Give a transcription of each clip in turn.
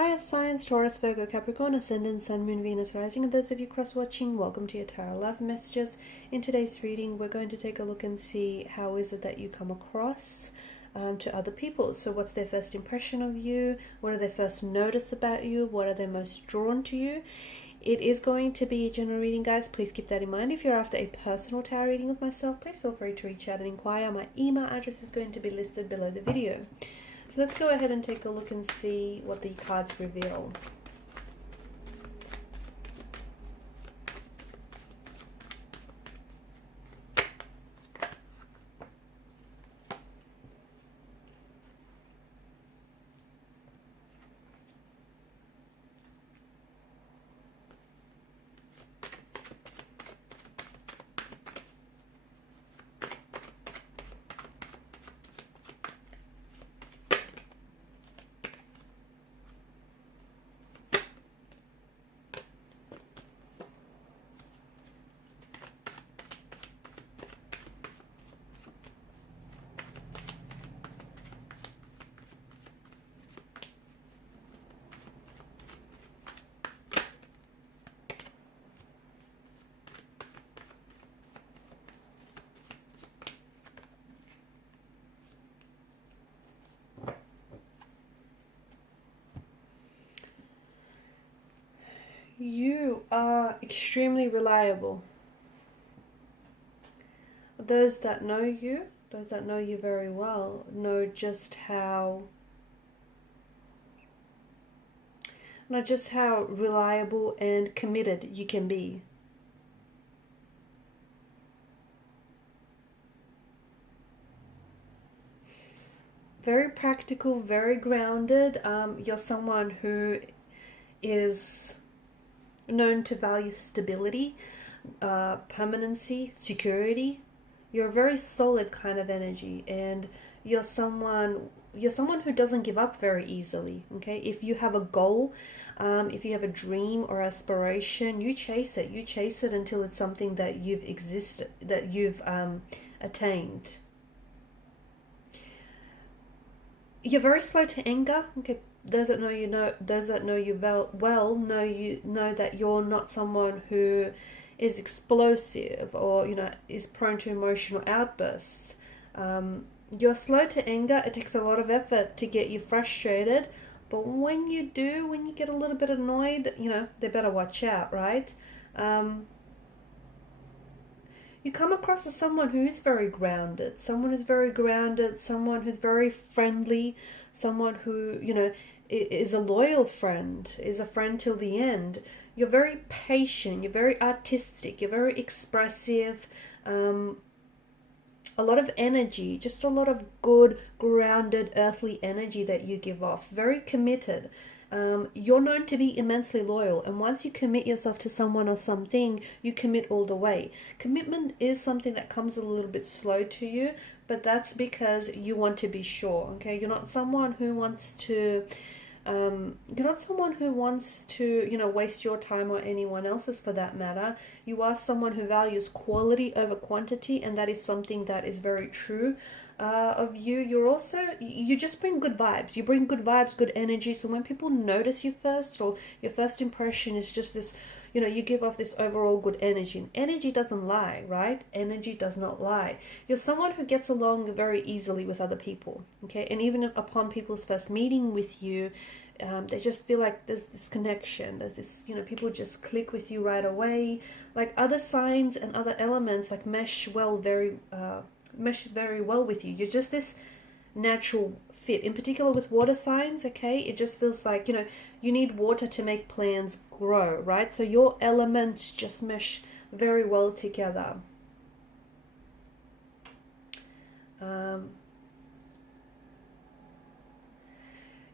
Hi, Earth Signs, Taurus, Virgo, Capricorn, Ascendant, Sun, Moon, Venus, Rising, and those of you cross-watching, welcome to your Tarot Love Messages. In today's reading, we're going to take a look and see how is it that you come across to other people. So what's their first impression of you? What do they first notice about you? What are they most drawn to you? It is going to be a general reading, guys. Please keep that in mind. If you're after a personal tarot reading with myself, please feel free to reach out and inquire. My email address is going to be listed below the video. So let's go ahead and take a look and see what the cards reveal. You are extremely reliable. Those that know you very well, know just how reliable and committed you can be. Very practical, very grounded. You're someone who is known to value stability, permanency, security. You're a very solid kind of energy, and you're someone who doesn't give up very easily. Okay, if you have a goal, if you have a dream or aspiration, you chase it. You chase it until it's something that you've attained. You're very slow to anger. Okay, those that know you know that you're not someone who is explosive or is prone to emotional outbursts. You're slow to anger. It takes a lot of effort to get you frustrated, but when you get a little bit annoyed, they better watch out, right? You come across as someone who is very grounded, someone who's very friendly, someone who, is a loyal friend, is a friend till the end. You're very patient, you're very artistic, you're very expressive, a lot of energy, just a lot of good, grounded, earthly energy that you give off. Very committed. You're known to be immensely loyal, and once you commit yourself to someone or something, you commit all the way. Commitment is something that comes a little bit slow to you, but that's because you want to be sure. Okay, you're not someone who wants to waste your time or anyone else's for that matter. You are someone who values quality over quantity, and that is something that is very true of you. You just bring good vibes. You bring good vibes, good energy. So when people notice you first, or your first impression is just this, you give off this overall good energy. And energy doesn't lie, right? Energy does not lie. You're someone who gets along very easily with other people, okay? And even upon people's first meeting with you, they just feel like there's this connection. There's this, people just click with you right away. Like other signs and other elements like mesh very well with you. You're just this natural fit. In particular with water signs, okay, it just feels like, you need water to make plants grow, right? So your elements just mesh very well together.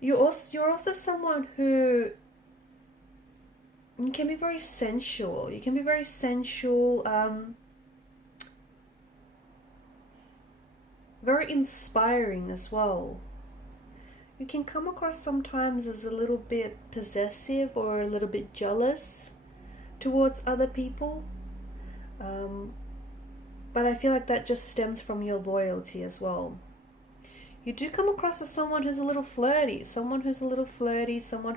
You're also someone who you can be very sensual. You can be very sensual, very inspiring as well. You can come across sometimes as a little bit possessive or a little bit jealous towards other people. But I feel like that just stems from your loyalty as well. You do come across as someone who's a little flirty, someone who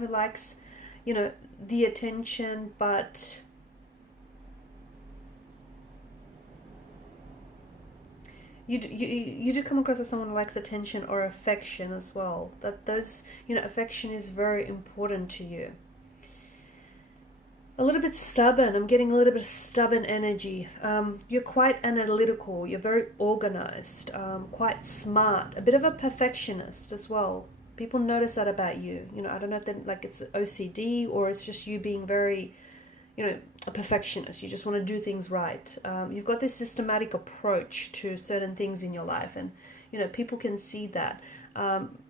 likes, you know, the attention, but you do come across as someone who likes attention or affection as well. That those, you know, affection is very important to you. A little bit stubborn. I'm getting a little bit of stubborn energy. You're quite analytical. You're very organized. Quite smart. A bit of a perfectionist as well. People notice that about you. You know, I don't know if they're, like, it's OCD or it's just you being very, you know, a perfectionist. You just want to do things right. You've got this systematic approach to certain things in your life, and, you know, people can see that.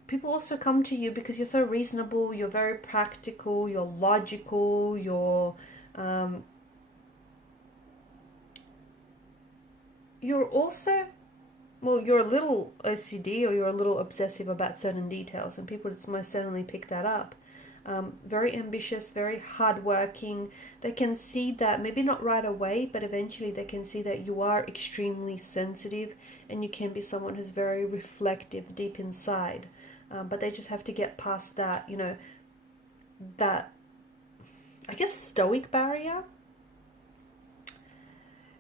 People also come to you because you're so reasonable, you're very practical, you're logical, you're also, well, you're a little OCD or you're a little obsessive about certain details, and people most certainly pick that up. Very ambitious, very hardworking. They can see that, maybe not right away, but eventually they can see that you are extremely sensitive and you can be someone who's very reflective deep inside. But they just have to get past that, you know, that, I guess, stoic barrier.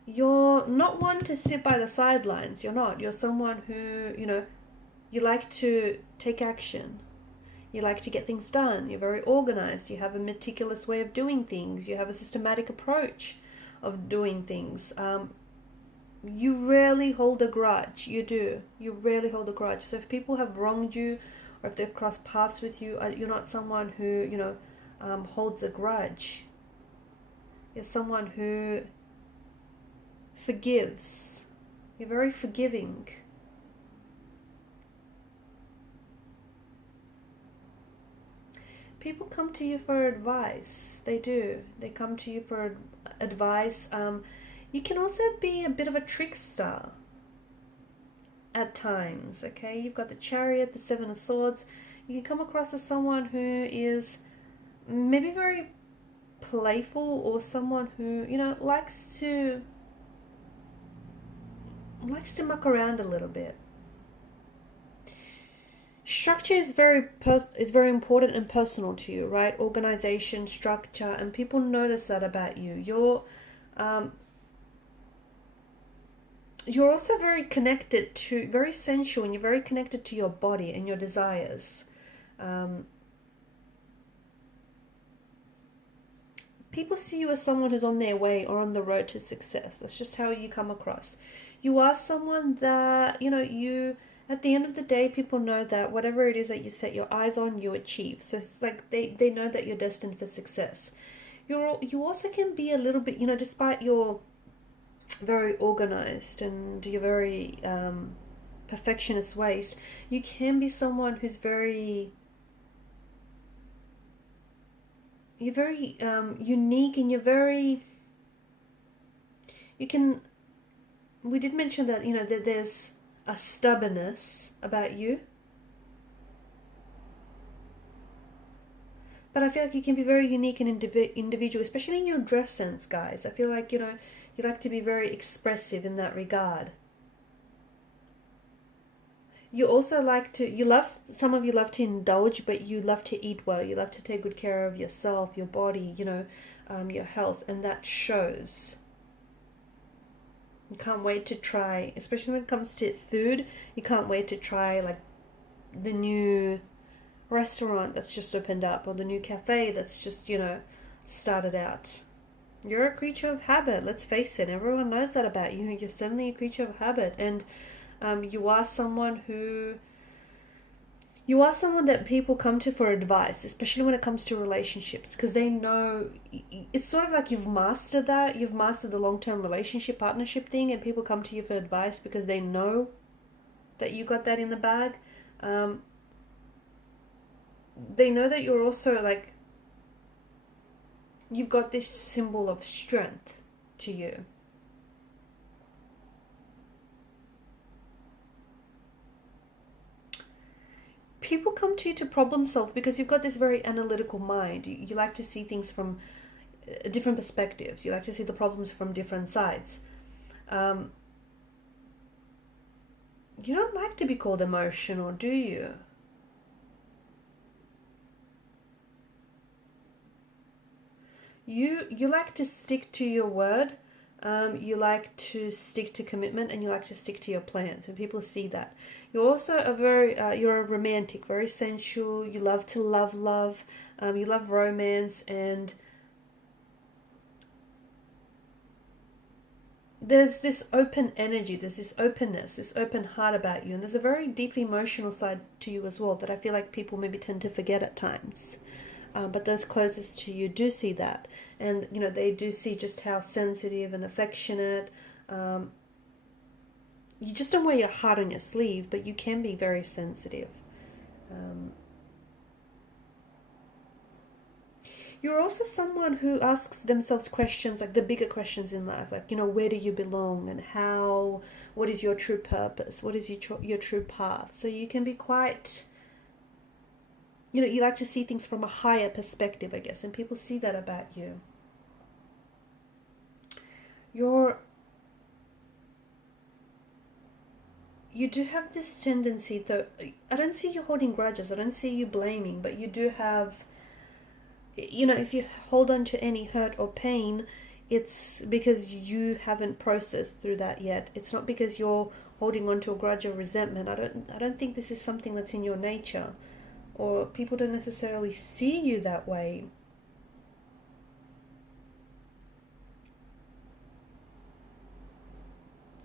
You're not one to sit by the sidelines. You're not. You're someone who, you know, you like to take action. You like to get things done. You're very organized. You have a meticulous way of doing things. You have a systematic approach of doing things. You rarely hold a grudge. You do. You rarely hold a grudge. So if people have wronged you, or if they've crossed paths with you, you're not someone who, you know, holds a grudge. You're someone who forgives. You're very forgiving. People come to you for advice. They do. They come to you for advice. You can also be a bit of a trickster at times, okay? You've got the Chariot, the Seven of Swords. You can come across as someone who is maybe very playful, or someone who, you know, likes to muck around a little bit. Structure is very important and personal to you, right? Organization, structure, and people notice that about you. You're also very connected to, very sensual, and you're very connected to your body and your desires. People see you as someone who's on their way or on the road to success. That's just how you come across. You are someone that, you know, at the end of the day, people know that whatever it is that you set your eyes on, you achieve. So it's like they know that you're destined for success. You also can be a little bit, you know, despite your very organized and your very perfectionist ways, you can be someone who's you're very unique, and we did mention that, you know, that there's a stubbornness about you, but I feel like you can be very unique and individual, especially in your dress sense, guys. I feel like, you know, you like to be very expressive in that regard. You also some of you love to indulge, but you love to eat well. You love to take good care of yourself, your body, you know, your health, and that shows. You can't wait to try, especially when it comes to food, you can't wait to try, like, the new restaurant that's just opened up, or the new cafe that's just, you know, started out. You're a creature of habit, let's face it. Everyone knows that about you. You're certainly a creature of habit, and you are someone that people come to for advice, especially when it comes to relationships, because they know, it's sort of like you've mastered that. You've mastered the long-term relationship, partnership thing, and people come to you for advice because they know that you got that in the bag. They know that you're also, like, you've got this symbol of strength to you. People come to you to problem solve because you've got this very analytical mind. You like to see things from different perspectives. You like to see the problems from different sides. You don't like to be called emotional, do you? You like to stick to your word. You like to stick to commitment, and you like to stick to your plans, and people see that. You're also a very you're a romantic, very sensual. You love to love. You love romance, and there's this open energy, there's this openness, this open heart about you, and there's a very deeply emotional side to you as well that I feel like people maybe tend to forget at times. But those closest to you do see that, and you know, they do see just how sensitive and affectionate. You just don't wear your heart on your sleeve, but you can be very sensitive. Um, you're also someone who asks themselves questions, like the bigger questions in life, like, you know, where do you belong, and how, what is your true purpose, what is your true path. So you can be quite, you know, you like to see things from a higher perspective, I guess, and people see that about you. You do have this tendency, though, I don't see you holding grudges, I don't see you blaming, but you do have, you know, if you hold on to any hurt or pain, it's because you haven't processed through that yet. It's not because you're holding on to a grudge or resentment. I don't think this is something that's in your nature, or people don't necessarily see you that way.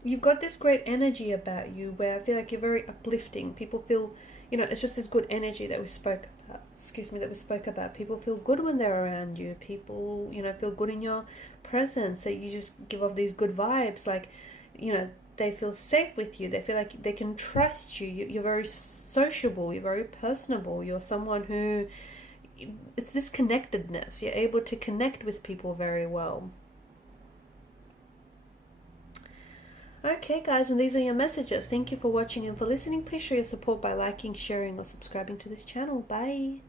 You've got this great energy about you where I feel like you're very uplifting. People feel, you know, it's just this good energy that we spoke about. Excuse me, that we spoke about. People feel good when they're around you. People, you know, feel good in your presence. That you just give off these good vibes. Like, you know, they feel safe with you. They feel like they can trust you. You're very sociable. You're very personable. You're someone who, it's this connectedness. You're able to connect with people very well. Okay guys, and these are your messages. Thank you for watching and for listening. Please show your support by liking, sharing or subscribing to this channel. Bye.